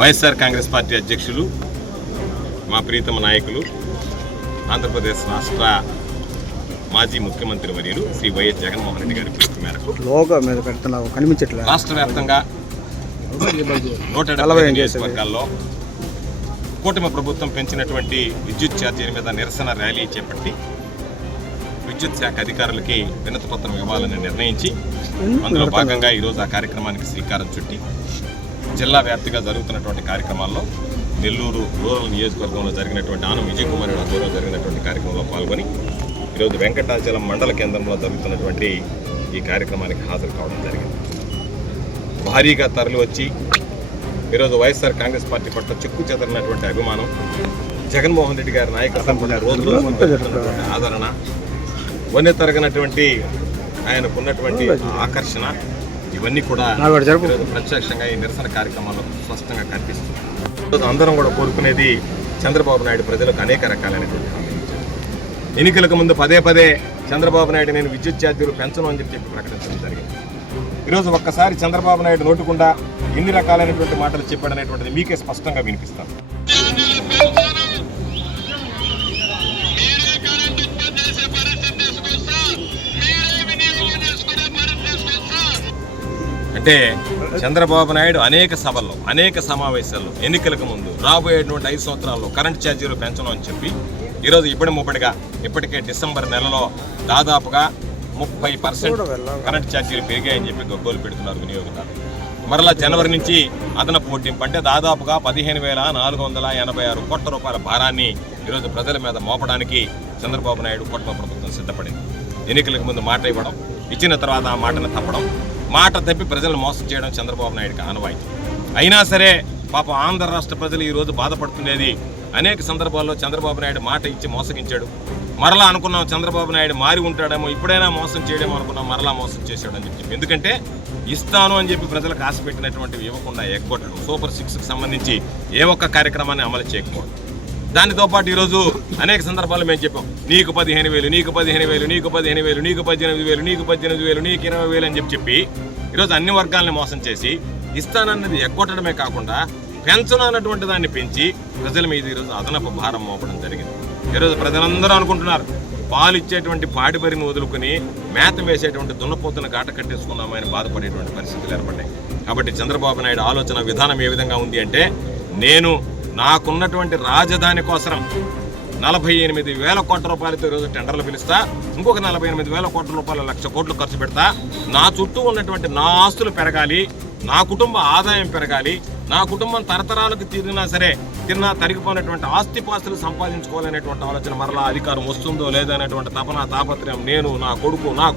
YSR Congress party అధ్యక్షులు మా ప్రీతమ నాయకులు ఆంధ్రప్రదేశ్ రాష్ట్ర మాజీ ముఖ్యమంత్రి వర్యులు శ్రీ వైఎస్ జగన్మోహన్ రెడ్డి గారి పిలుపు మేరకు రాష్ట్ర వ్యాప్తంగా 170 నియోజకవర్గాల్లో కూటమి ప్రభుత్వం పెంచినటువంటి విద్యుత్ ఛార్జీల మీద నిరసన ర్యాలీ చేపట్టి విద్యుత్ శాఖ అధికారులకి వినతి పత్రం ఇవ్వాలని నిర్ణయించి అందులో భాగంగా ఈరోజు ఆ కార్యక్రమానికి శ్రీకారం చుట్టి జిల్లా వ్యాప్తిగా జరుగుతున్నటువంటి కార్యక్రమాల్లో నెల్లూరు రూరల్ నియోజకవర్గంలో జరిగినటువంటి ఆనం విజయ్ కుమార్ ఆధ్వర్యంలో జరిగినటువంటి కార్యక్రమంలో పాల్గొని ఈరోజు వెంకటాచలం మండల కేంద్రంలో జరుగుతున్నటువంటి ఈ కార్యక్రమానికి హాజరు కావడం జరిగింది. భారీగా తరలి వచ్చి ఈరోజు వైఎస్ఆర్ కాంగ్రెస్ పార్టీ పట్ల చెక్కు చెదరినటువంటి అభిమానం, జగన్మోహన్ రెడ్డి గారి నాయకత్వం రోజు ఆదరణ, వన్నె తరగనటువంటి ఆయనకున్నటువంటి ఆకర్షణ, ఇవన్నీ కూడా ప్రత్యక్షంగా ఈ నిరసన కార్యక్రమాల్లో స్పష్టంగా కనిపిస్తుంది. అందరం కూడా కోరుకునేది చంద్రబాబు నాయుడు ప్రజలకు అనేక రకాలైనటువంటి హామీలు ఇచ్చారు. ఎన్నికలకు ముందు పదే చంద్రబాబు నాయుడు నేను విద్యుత్ ఛార్జీలు పెంచను అని చెప్పి ప్రకటించడం జరిగింది. ఈరోజు ఒక్కసారి చంద్రబాబు నాయుడు నోటుకుండా ఎన్ని రకాలైనటువంటి మాటలు చెప్పాడనేటువంటిది మీకే స్పష్టంగా వినిపిస్తాను. అంటే చంద్రబాబు నాయుడు అనేక సభల్లో, అనేక సమావేశాల్లో ఎన్నికలకు ముందు రాబోయేటువంటి 5 సంవత్సరాల్లో కరెంట్ ఛార్జీలు పెంచను అని చెప్పి ఈరోజు ఇప్పటికే డిసెంబర్ నెలలో దాదాపుగా 30% కరెంట్ ఛార్జీలు పెరిగాయని చెప్పి గగ్గోలు పెడుతున్నారు వినియోగదారులు. మరలా జనవరి నుంచి అదనపు వడ్డింపు అంటే దాదాపుగా 15,486 కోట్ల రూపాయల భారాన్ని ఈరోజు ప్రజల మీద మోపడానికి చంద్రబాబు నాయుడు కూటమి ప్రభుత్వం సిద్ధపడింది. ఎన్నికలకు ముందు మాట ఇవ్వడం, ఇచ్చిన తర్వాత ఆ మాటను తప్పడం, మాట తప్పి ప్రజలను మోసం చేయడం చంద్రబాబు నాయుడుకి ఆనవాయితీ. అయినా సరే పాపం ఆంధ్ర రాష్ట్ర ప్రజలు ఈరోజు బాధపడుతుండేది అనేక సందర్భాల్లో చంద్రబాబు నాయుడు మాట ఇచ్చి మోసగించాడు. మరలా అనుకున్నాం చంద్రబాబు నాయుడు మారి ఉంటాడేమో, ఇప్పుడైనా మోసం చేయడేమో అనుకున్నాం, మరలా మోసం చేశాడని చెప్పి. ఎందుకంటే ఇస్తాను అని చెప్పి ప్రజలకు ఆశ పెట్టినటువంటివి ఇవ్వకుండా ఎగ్గొట్టడం, సూపర్ 6కి సంబంధించి ఏ ఒక్క కార్యక్రమాన్ని అమలు చేయకపోవడం. దానితో పాటు ఈరోజు అనేక సందర్భాలు మేము చెప్పాం, నీకు 15,000, నీకు 15,000, నీకు 15,000, నీకు 18,000, నీకు 18,000, నీకు 20,000 అని చెప్పి ఈరోజు అన్ని వర్గాలని మోసం చేసి ఇస్తానన్నది ఎగ్గొట్టడమే కాకుండా పెంచను అన్నటువంటి దాన్ని పెంచి ప్రజల మీద ఈరోజు అదనపు భారం మోపడం జరిగింది. ఈరోజు ప్రజలందరూ అనుకుంటున్నారు పాలు ఇచ్చేటువంటి పాడిబరిని వదులుకుని మేత వేసేటువంటి దున్నపోతున్న గాట కట్టేసుకున్నామని బాధపడేటువంటి పరిస్థితులు ఏర్పడ్డాయి. కాబట్టి చంద్రబాబు నాయుడు ఆలోచన విధానం ఏ విధంగా ఉంది అంటే, నేను నాకున్నటువంటి రాజధాని కోసం 48,000 కోట్ల రూపాయలతో ఈరోజు టెండర్లు పిలుస్తా, ఇంకొక 48,000 కోట్ల రూపాయలు 1,00,000 కోట్లు ఖర్చు పెడతా, నా చుట్టూ ఉన్నటువంటి నా ఆస్తులు పెరగాలి, నా కుటుంబ ఆదాయం పెరగాలి, నా కుటుంబం తరతరాలకు తిన్నా తరిగిపోయినటువంటి ఆస్తిపాస్తులు సంపాదించుకోవాలనేటువంటి ఆలోచన మరలా అధికారం వస్తుందో లేదో అనేటువంటి తాపత్రయం నేను, నా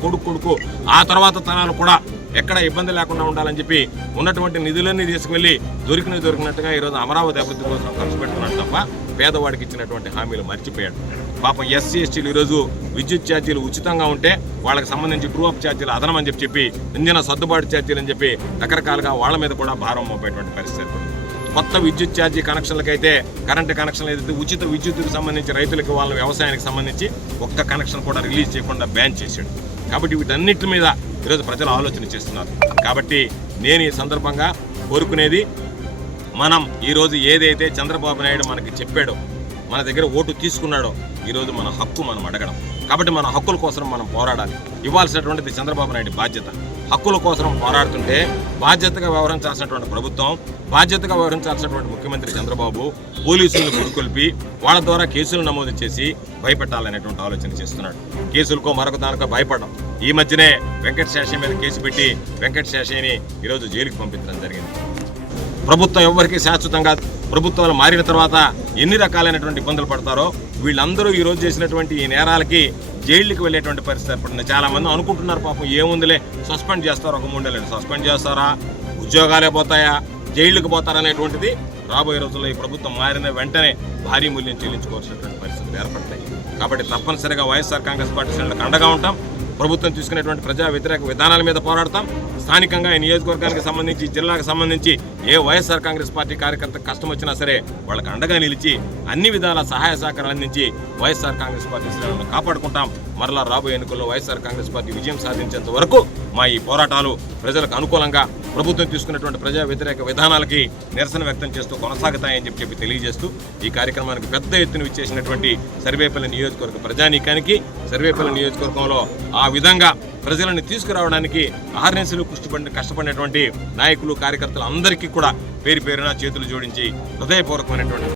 కొడుకు ఆ తర్వాత తరాలు కూడా ఎక్కడ ఇబ్బంది లేకుండా ఉండాలని చెప్పి ఉన్నటువంటి నిధులన్నీ తీసుకువెళ్ళి దొరికినట్టుగా ఈరోజు అమరావతి అభివృద్ధి కోసం ఖర్చు పెడుతున్నాడు తప్ప పేదవాడికి ఇచ్చినటువంటి హామీలు మర్చిపోయాడు. పాపం ఎస్సీ ఎస్టీలు ఈరోజు విద్యుత్ ఛార్జీలు ఉచితంగా ఉంటే వాళ్ళకి సంబంధించి ట్రూ అప్ ఛార్జీలు అదనమని చెప్పి ఇంజన సర్దుబాటు ఛార్జీలు అని చెప్పి రకరకాలుగా వాళ్ళ మీద కూడా భారం మోపేటువంటి పరిస్థితి. కొత్త విద్యుత్ ఛార్జీ కనెక్షన్లకైతే, కరెంటు కనెక్షన్లు ఏదైతే ఉచిత విద్యుత్తుకు సంబంధించి రైతులకి, వాళ్ళ వ్యవసాయానికి సంబంధించి ఒక్క కనెక్షన్ కూడా రిలీజ్ చేయకుండా బ్యాన్ చేశాడు. కాబట్టి వీటన్నిటి మీద ఈరోజు ప్రజలు ఆలోచన చేస్తున్నారు. కాబట్టి నేను ఈ సందర్భంగా కోరుకునేది, మనం ఈరోజు ఏదైతే చంద్రబాబు నాయుడు మనకి చెప్పాడో, మన దగ్గర ఓటు తీసుకున్నాడో, ఈరోజు మన హక్కు మనం అడగడం. కాబట్టి మన హక్కుల కోసం మనం పోరాడాలి. ఇవ్వాల్సినటువంటిది చంద్రబాబు నాయుడు బాధ్యత. హక్కుల కోసం పోరాడుతుంటే బాధ్యతగా వ్యవహరించాల్సినటువంటి ప్రభుత్వం బాధ్యతగా వ్యవహరించాల్సినటువంటి ముఖ్యమంత్రి చంద్రబాబు పోలీసులను పురుకొల్పి వాళ్ళ ద్వారా కేసులు నమోదు చేసి భయపెట్టాలనేటువంటి ఆలోచన చేస్తున్నాడు. కేసులకో మరొక దానికో భయపడడం. ఈ మధ్యనే వెంకట శేషయ్య మీద కేసు పెట్టి వెంకట శేషయ్యని ఈరోజు జైలుకి పంపించడం జరిగింది. ప్రభుత్వం ఎవరికి శాశ్వతంగా, ప్రభుత్వాలు మారిన తర్వాత ఎన్ని రకాలైనటువంటి ఇబ్బందులు పడతారో వీళ్ళందరూ ఈరోజు చేసినటువంటి ఈ నేరాలకి జైళ్ళకి వెళ్ళేటువంటి పరిస్థితి ఏర్పడింది. చాలామంది అనుకుంటున్నారు పాపం ఏముందిలే సస్పెండ్ చేస్తారు, ఒక 3 నెలలు సస్పెండ్ చేస్తారా, ఉద్యోగాలే పోతాయా, జైళ్ళకి పోతారనేటువంటిది రాబోయే రోజుల్లో ఈ ప్రభుత్వం మారిన వెంటనే భారీ మూల్యం చెల్లించుకోవాల్సినటువంటి పరిస్థితులు ఏర్పడతాయి. కాబట్టి తప్పనిసరిగా వైఎస్ఆర్ కాంగ్రెస్ పార్టీ శ్రేణులకు అండగా ఉంటాం. ప్రభుత్వం తీసుకునేటువంటి ప్రజా వ్యతిరేక విధానాల మీద పోరాడతాం. స్థానికంగా ఈ నియోజకవర్గానికి సంబంధించి, జిల్లాకు సంబంధించి ఏ వైఎస్ఆర్ కాంగ్రెస్ పార్టీ కార్యకర్తకు కష్టం వచ్చినా సరే వాళ్ళకి అండగా నిలిచి అన్ని విధాల సహాయ సహకారాలు అందించి వైఎస్ఆర్ కాంగ్రెస్ పార్టీ శ్రేణులను కాపాడుకుంటాం. మరలా రాబోయే ఎన్నికల్లో వైఎస్ఆర్ కాంగ్రెస్ పార్టీ విజయం సాధించేంత వరకు మా ఈ పోరాటాలు ప్రజలకు అనుకూలంగా ప్రభుత్వం తీసుకున్నటువంటి ప్రజా వ్యతిరేక విధానాలకి నిరసన వ్యక్తం చేస్తూ కొనసాగుతాయని చెప్పి తెలియజేస్తూ ఈ కార్యక్రమానికి పెద్ద ఎత్తున ఇచ్చేసినటువంటి సర్వేపల్లి నియోజకవర్గ ప్రజానీకానికి, సర్వేపల్లి నియోజకవర్గంలో ఆ విధంగా ప్రజలను తీసుకురావడానికి ఆర్ఎన్సీలు కష్టపడినటువంటి నాయకులు, కార్యకర్తలు అందరికీ కూడా పేరు పేరున చేతులు జోడించి హృదయపూర్వకమైనటువంటి